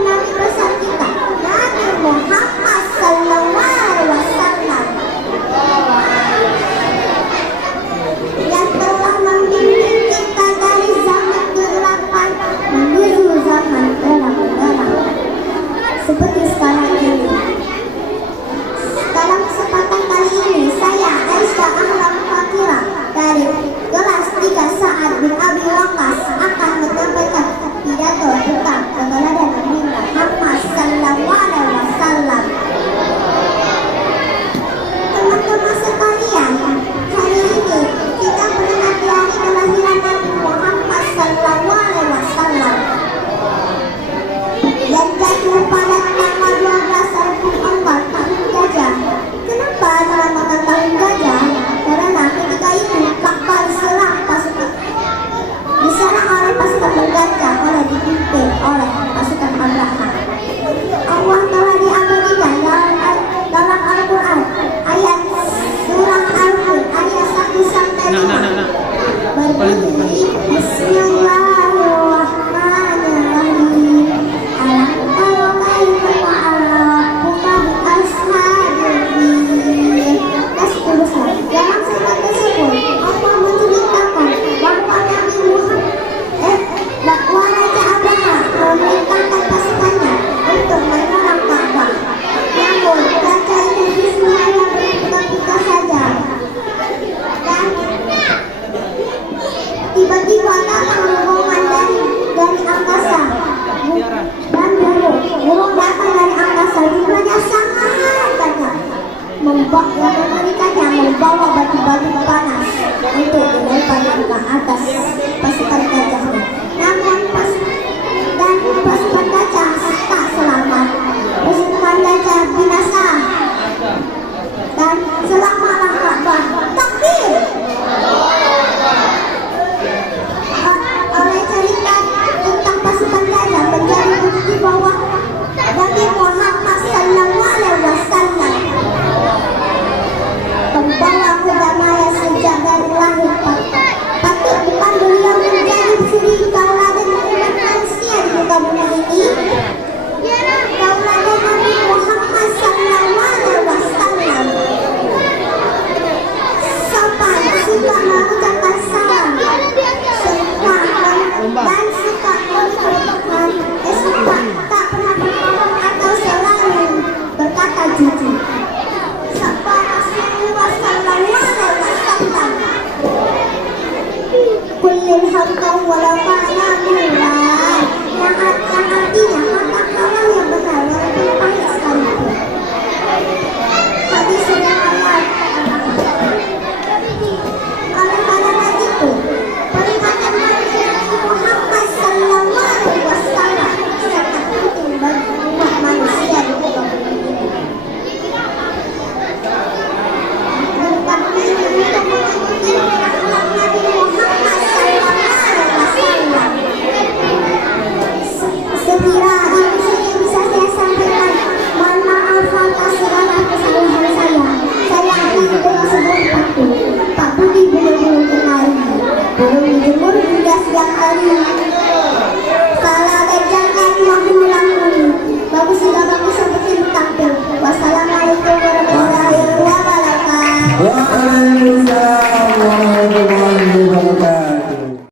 nabi besar kita, Nabi Muhammad Sallallahu Alaihi Wasallam, yang telah membimbing kita dari zaman kegelapan menuju zaman terang. Seperti sekarang ini. Dalam kesempatan kali ini, saya Aisyah Ahlam Fakira dari kelas 3 Sa'ad bin Abi Waqqas akan menyampaikan pidato tentang kebenaran Nabi Muhammad Sallallahu Alaihi Wasallam. Teman-teman sekalian, hari ini kita memperingati hari kelahiran Nabi Muhammad Sallallahu Alaihi Wasallam yang jatuh pada tanggal 12 Rabiul Awal tahun gajah. Kenapa dinamakan tahun gajah? Karena ketika itu Ka'bah diserang oleh pasukan bergajah oleh dipimpin oleh pasukan Abraham. Allah telah diabadikan dalam Al-Quran ayat surah Al-Hud ayat 1 sampai 5 berbunyi Bismillahirrahmanirrahim. Alam tara kaifa fa'ala rabbuka bi ashabil fil. Dan seterusnya. Dalam surat tersebut Allah menceritakan bahwa Nabi Muhammad bahwa Raja Abraham memerintahkan pasukannya untuk menyerang Ka'bah. Namun raja itu justru hanya berpikir-pikir saja. Dan tiba-tiba datang rombongan dari angkasa. Dan burung datang dari angkasa, jumlahnya sangat banyak. Mereka membawa batu-batu panas untuk dilemparkan ke atas pasukan gajahnya. Namun pasukan gajah tak selamat. Pasukan gajah binasa dan selamatlah Ka'bah. Takbir! Oleh cerita tentang pasukan gajah menjadi bukti bahwa Nabi Muhammad Sallallahu Alaihi Wasallam pembawa kedamaian sejak dari lahir. Patut bukan beliau menjadi suri tauladan umat manusia di muka bumi ini? Tauladan Nabi Muhammad Sallallahu Alaihi Wasallam sopan, suka mengucapkan salam, dan suka tak pernah berbohong atau selalu berkata jujur. Sabda Rasulullah Sallallahu Alaihi Wasallam, kullil haqqan walau kana murran, yang artinya katakanlah yang benar walaupun pahit sekalipun. Hadis riwayat oleh karena itu peringatan hari Nabi Muhammad Sallallahu Alaihi Wasallam sangat penting bagi umat manusia di muka bumi ini. Dengan ini untuk mengikuti akhlak Nabi Muhammad Sallallahu Alaihi Wasallam. Sekira ini saja bisa saya sampaikan. Mohon maaf atas segala kesalahan saya. Saya akan dengan sebuah patu. Pak Budi belum kenali, belum dijemur hingga siang hari. Salah kerjakan mengulang-ulang. Bagus sudah bagus seperti tampil. Wassalamualaikum warahmatullahi wabarakatuh.